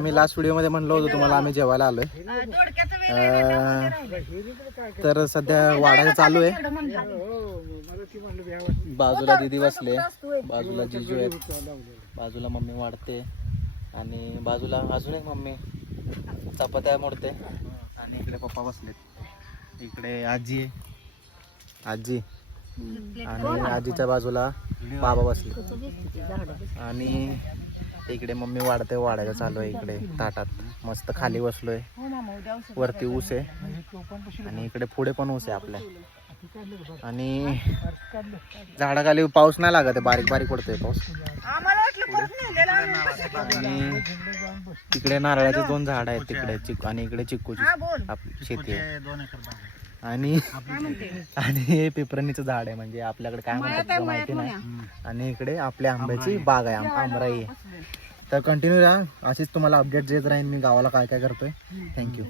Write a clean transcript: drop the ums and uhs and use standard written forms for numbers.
मी last व्हिडिओमध्ये म्हणलं होतं तुम्हाला आम्ही जेवायला आलोय. तर सध्या वाढायचं चालू आहे. बाजूला दीदी बसले, बाजूला जिजू आहेत, बाजूला मम्मी वाढते आणि बाजूला अजून एक मम्मी चपात्या मोडते आणि इकडे पप्पा बसलेत. इकडे आजी आहे, आजी आणि आजीच्या बाजूला बाबा बसले आणि इकडे मम्मी वाढते. वाढायचं चालू आहे. इकडे ताटात मस्त खाली बसलोय. वरती ऊस आहे आणि इकडे पुढे पण ऊस आहे आपल्या. आणि झाडाखाली पाऊस नाही लागत आहे, बारीक बारीक पडतोय पाऊस. आणि तिकडे नारळाचे 2 झाड आहेत तिकडे आणि इकडे चिक्कूची शेती आहे. आणि पिपरणीचं झाड आहे, म्हणजे आपल्याकडे काय म्हणतात माहिती नाही. आणि इकडे आपल्या आंब्याची बाग आहे, आमराई आहे. तर कंटिन्यू राहा, अशीच तुम्हाला अपडेट देत राहीन मी गावाला काय काय करतोय. थँक्यू.